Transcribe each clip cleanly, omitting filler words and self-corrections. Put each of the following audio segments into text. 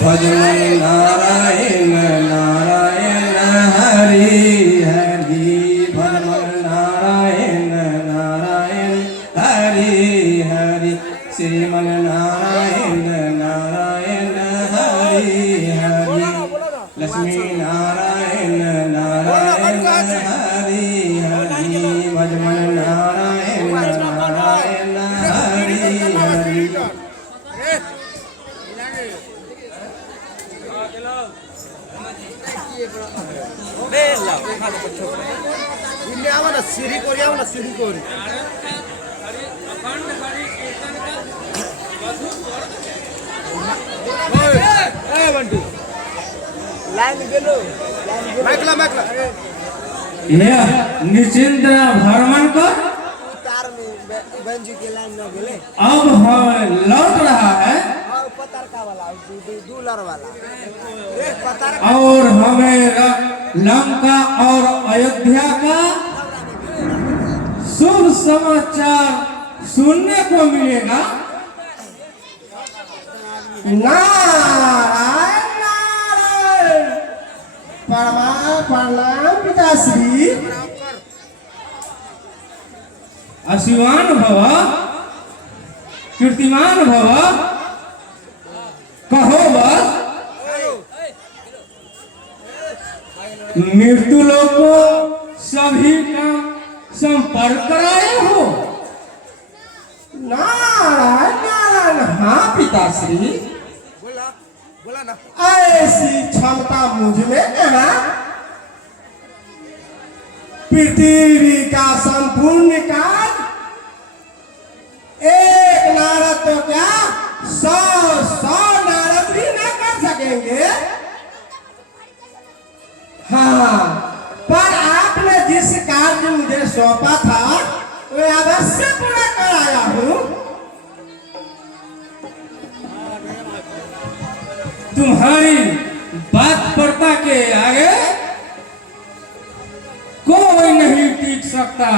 भजमन नारायण नारायण हरि हरि भजमन नारायण नारायण हरि हरि श्रीमन नारायण नारायण हरि हरि लक्ष्मी नारायण नारायण हरि हरि भजमन नारायण नारायण हरि हरि सीढ़ी कोरी सीढ़ी कोरी निश्चिंत भ्रमण कर अब लौट रहा है और हमें लंका और अयोध्या का शुभ समाचार सुनने को मिलेगा। नारायण नारायण प्रणाम पिताश्री अशिवान भव कीर्तिमान भव कहो बस मृत्यु लोग को सभी का संपर्क कराए हो। नारायण नारायण हाँ पिताश्री बोला ना ऐसी क्षमता मुझ में है ना पृथ्वी का संपूर्ण काल एक नारद तो क्या 100 नारद भी न कर सकेंगे। हाँ पर आपने जिस कार्य मुझे सौंपा था वो अवश्य पूरा कराया हूँ। तुम्हारी बात परता के आगे कोई नहीं टिक सकता।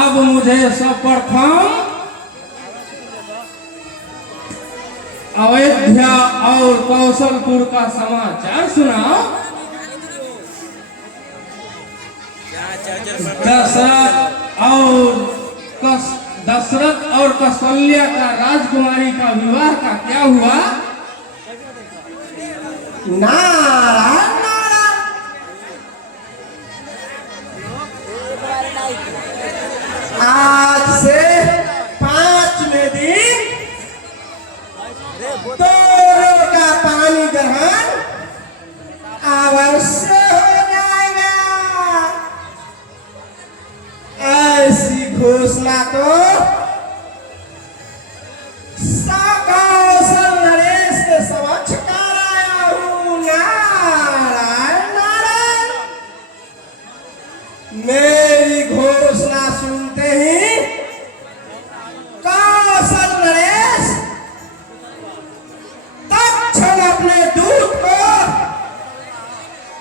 अब मुझे सर्वप्रथम अयोध्या और कौशलपुर का समाचार सुनाओ। दशरथ और कौशल्या का राजकुमारी का विवाह का क्या हुआ। नारायण आज से 5वें दिन दोनों का पानी ग्रहण अवश्य हो जाएगा। ऐसी घोषणा तो सकौशल नरेश के समक्ष कराया हूँ। नारायण नारायण मेरी घोषणा सुनते ही कौशल नरेश तत्क्षण अपने दूत को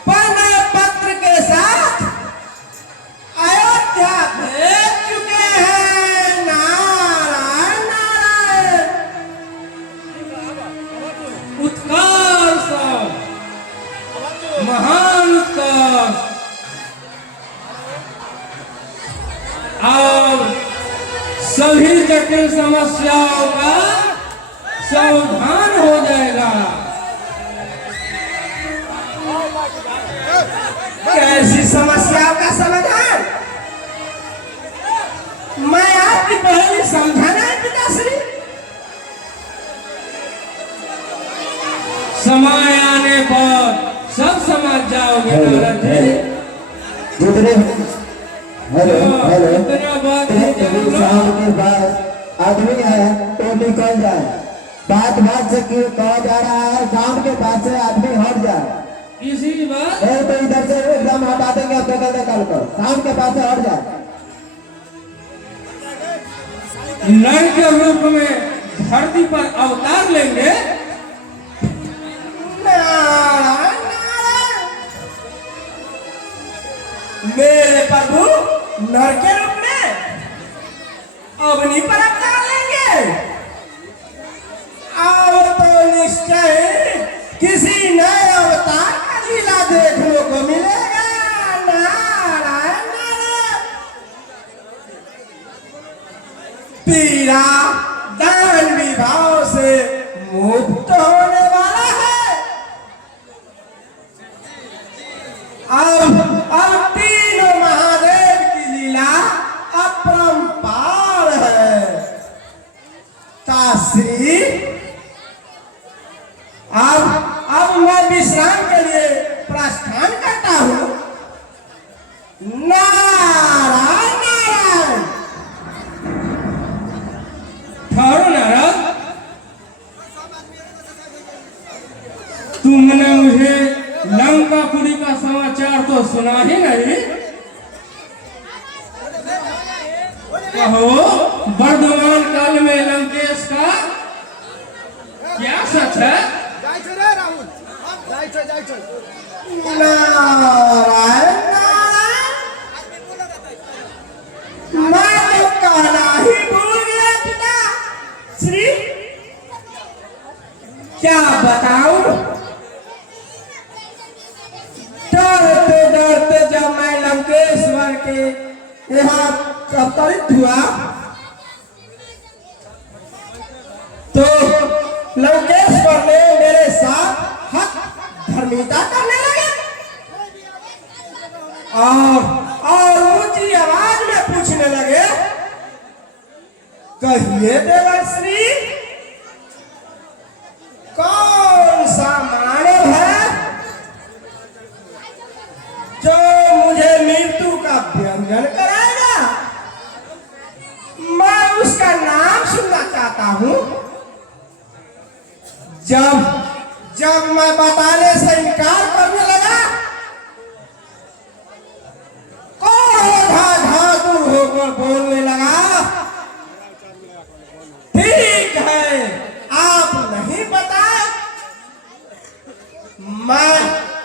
परिणय पत्र के साथ अयोध्या भेज चुके हैं। नारायण नारायण उत्कर्ष महान उत्कर्ष और सभी जटिल समस्याओं का समाधान हो जाएगा। कैसी समस्याओं का समाधान मैं आपकी पहले समझाना है पिताश्री। समय आने पर सब समझ जाओगे नारद जी। हेलो हेलो इतना बात शाम के बाद आदमी है तो निकल जाए। बात से क्यों कहा जा रहा है। शाम के बाद से आदमी हट जाए। किसी बात तो इधर से एकदम हटा देंगे अपने निकाल कर। शाम के बाद से हट जाए। नर के रूप में धरती पर अवतार लेंगे। नारायण नारायण मेरे प्रभु नर के रूप में अग्नि पर अवतार लेंगे। और निश्चय किसी नए अवतार का लीला देखने को मिलेगा। नारायण नारायण। पीड़ा दानवी भाव से मुक्त होने वाला है। अब तीनों महादेव की लीला अपरंपार है। ताश्री अब मैं विश्राम के लिए प्रस्थान करता हूँ। नारायण नारायण। ठहरो नारद, तुमने मुझे लंकापुरी का समाचार तो सुना ही नहीं। कहो, वर्तमान काल में लंकेश का क्या सच है? जायचं रे राहुल, जायचं. नारायण नारायण। मैं तो कहना ही भूल गया पिता श्री। क्या बताऊं? डरते डरते जब मैं लंकेश्वर के यहाँ अवतरित हुआ तो लंकेश्वर ने मेरे साथ हक धर्मिता करने लगे और ऊंची आवाज में पूछने लगे, कहिए देवर्षि, कौन सा मानव है जो मुझे मृत्यु का व्यंजन कराएगा? मैं उसका नाम सुनना चाहता हूं। जब मैं बताने से इनकार करने लगा, धातु होकर बोलने लगा, ठीक है, आप नहीं बताए,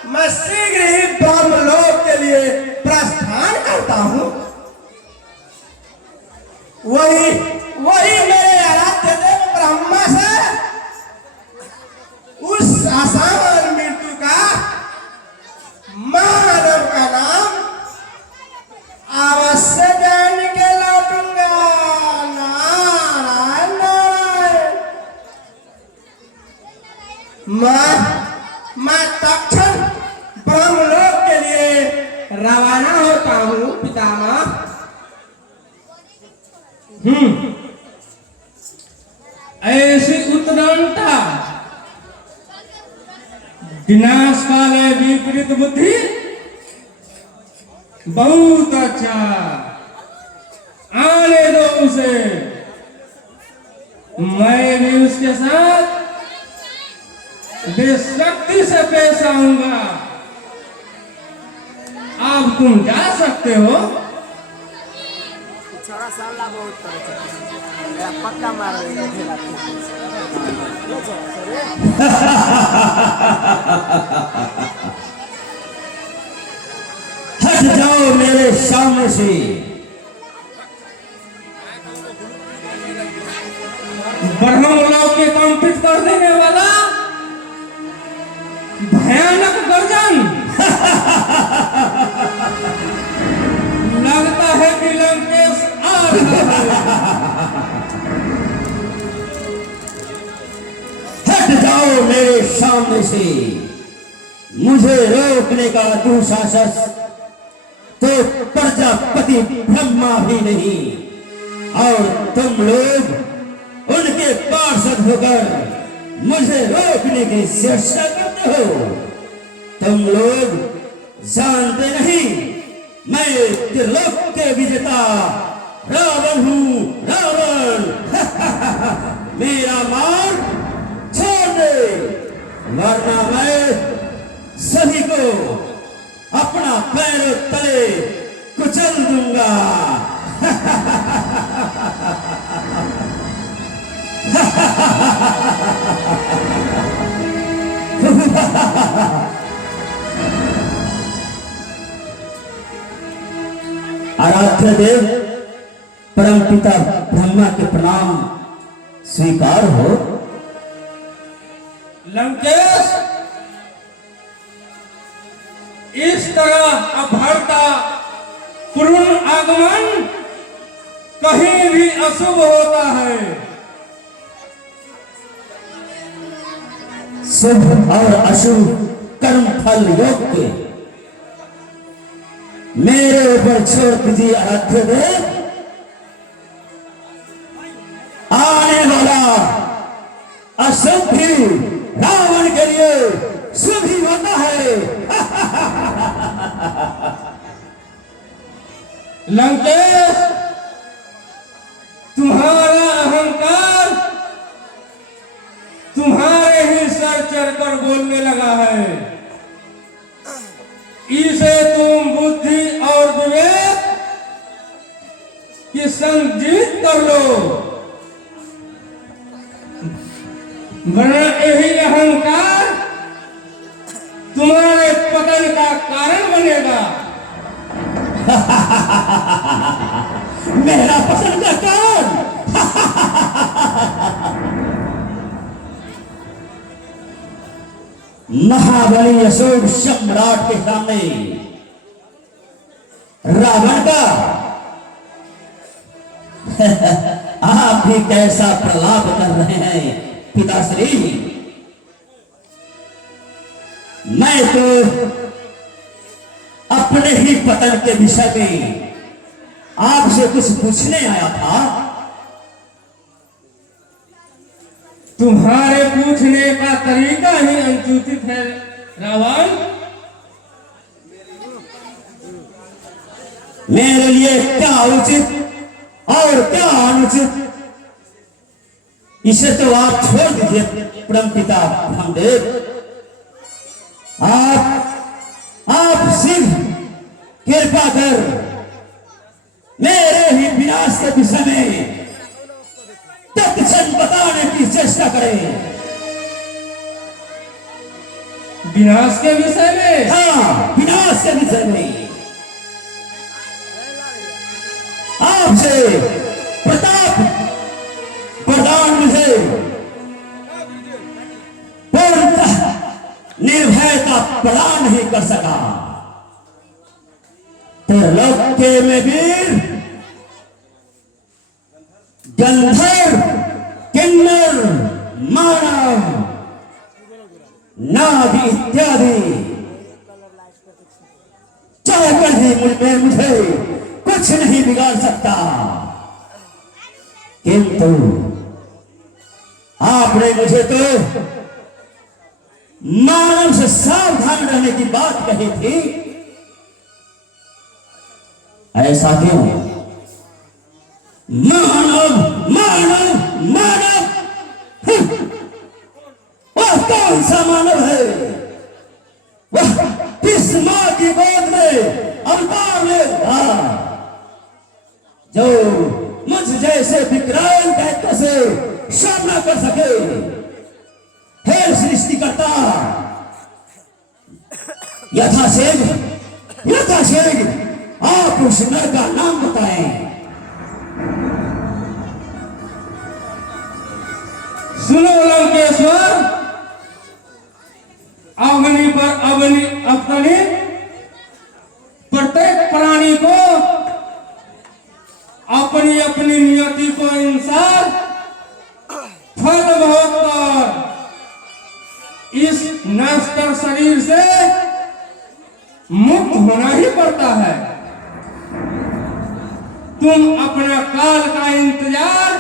मैं शीघ्र ही ब्रह्मलोक के लिए प्रस्थान करता हूं। वही मेरे आराध्य देव ब्रह्मा से उस असामान्य मृत्यु का मानव का नाम अवश्य जान के लौटूंगा। नारायण नारायण। मैं तक्षण ब्रह्मलोक के लिए रवाना होता हूँ पितामह। ऐसी उत्तरांता विनाश काले विपरीत बुद्धि, बहुत अच्छा, आने दो उसे, मैं भी उसके साथ बेशक्ति से पेश आऊंगा। अब तुम जा सकते हो। छोरा साला बहुत पक्का मार हट जाओ मेरे सामने से। ब्रह्मलोक के कंपित कर देने वाला भयानक गर्जन। लगता है कि लंकेश आ रहा है। हट जाओ मेरे सामने से। मुझे रोकने का दुशासन तो प्रजापति ब्रह्मा भी नहीं, और तुम लोग उनके पार्षद होकर मुझे रोकने की चेष्टा करते हो। तुम लोग जानते नहीं, मैं त्रिलोक के विजेता रावण हूँ, रावण। मेरा मार छोड़ दे, वरना मैं सभी को अपना पैरों तले कुचल दूंगा। आराध्य देव, परमपिता ब्रह्मा के प्रणाम स्वीकार हो। लंकेश, इस तरह अभरता पूर्ण आगमन कहीं भी अशुभ होता है। शुभ और अशुभ कर्म फल योग के मेरे ऊपर छोड़ दीजिए आराध्य देव। आने वाला अशुभ भी रावण के लिए शुभ ही होता है। लंकेश, तुम्हारा अहंकार तुम्हारे ही सर चढ़कर बोलने लगा है। इसे तुम बुद्धि और विवेक की संजीत कर लो, वरना यही अहंकार तुम्हारे पतन का कारण बनेगा। मेरा पसंद का कारण महाबली अशोक सम्राट के सामने रावण का आप भी कैसा प्रलाप कर रहे हैं पिताश्री। मैं तो अपने ही पतन के विषय में आपसे कुछ पूछने आया था। तुम्हारे पूछने का तरीका ही अनुचित है रावण। मेरे लिए क्या उचित और क्या अनुचित, इसे तो आप छोड़ दीजिए परम पिता ब्रह्मदेव। आप सिर्फ कृपा कर मेरे ही विनाश के विषय में तत्क्षण बताने की चेष्टा करें। विनाश के विषय में? हाँ, विनाश के विषय में आपसे प्रताप वरदान मुझे पूर्णतः निर्भयता प्रदान नहीं कर सका। त्रिलोक में वीर गंधर्व किन्नर मानव नाग इत्यादि चाहकर ही मुझे कुछ नहीं बिगाड़ सकता, किंतु आपने मुझे तो मानव से सावधान रहने की बात कही थी। ऐसा क्यों? मानव मानव मानव, वह कौन सा मानव है? वह किस मां की गोद में अवतार लेगा जो मुझ जैसे विकराल दैत्य से सामना कर सके? हे सृष्टिकर्ता, यथाशीघ्र आप उस नर का नाम बताएं। सुनो लंकेश्वर, अग्नि पर अवतरी प्रत्येक प्राणी को अपनी अपनी नियति को अनुसार फल भोग कर इस नश्वर शरीर से मुक्त होना ही पड़ता है। तुम अपना काल का इंतजार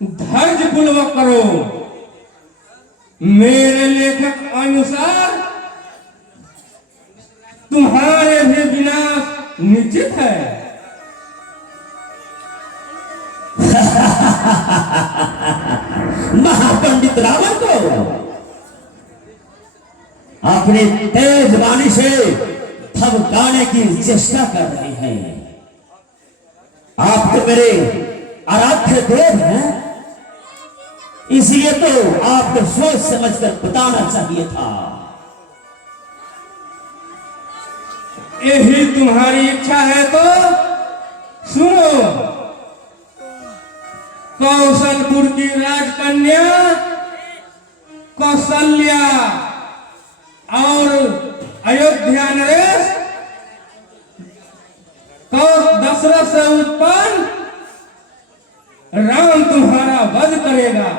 धैर्य पूर्वक करो। मेरे लेखक अनुसार तुम्हारे भी विनाश निश्चित है। महापंडित रावण को अपनी तेज वाणी से धमकाने की चेष्टा कर रहे हैं। आप तो मेरे आराध्य देव हैं, इसलिए तो आपको सोच समझकर बताना चाहिए था। यही तुम्हारी इच्छा है तो सुनो। कौशलपुर की राजकन्या कौशल्या और अयोध्या नरेश को दशरथ से उत्पन्न राम तुम्हारा वध करेगा।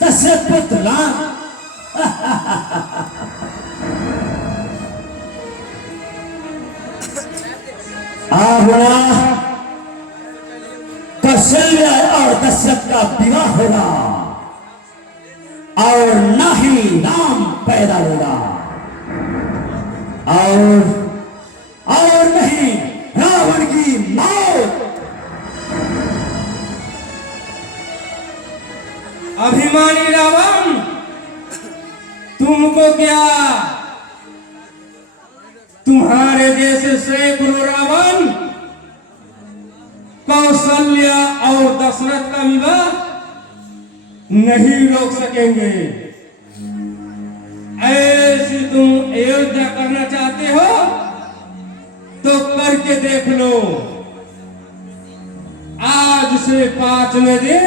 दशरथ पुत्र राम आगुना कौशल्या और दशरथ का विवाह होगा और ना ही राम पैदा होगा और नहीं रावण की मौत। अभिमानी रावण, तुमको क्या तुम्हारे जैसे सैकड़ों रावण कौशल्या और दशरथ का विवाह नहीं रोक सकेंगे। ऐसी तुम अयोध्या करना चाहते हो तो करके देख लो। आज से 5वें दिन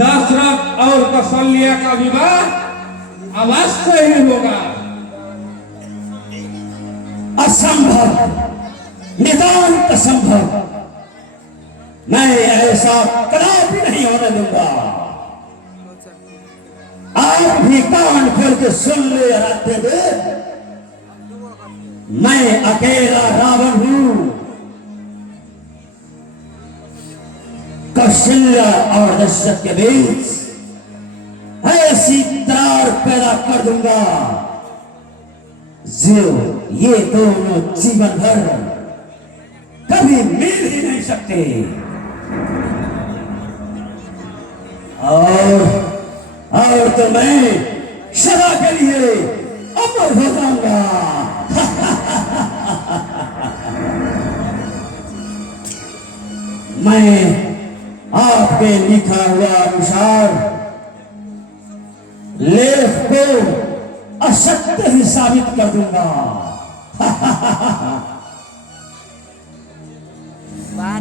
दशरथ और कौशल्या का विवाह अवश्य ही होगा। असंभव, नितांत असंभव। मैं ऐसा कदापि नहीं होने दूंगा। आप भी कान खोल के सुन ले आराध्य देव, मैं अकेला रावण हूं। कौशल्या और दशरथ के बीच ऐसी दरार पैदा कर दूंगा जो ये दोनों जीवन भर कभी मिल ही नहीं सकते। और तो मैं सदा के लिए अमर हो जाऊंगा। मैं आपके लिखा हुआ अनुसार लेख को असत्य ही साबित कर दूंगा। बाहर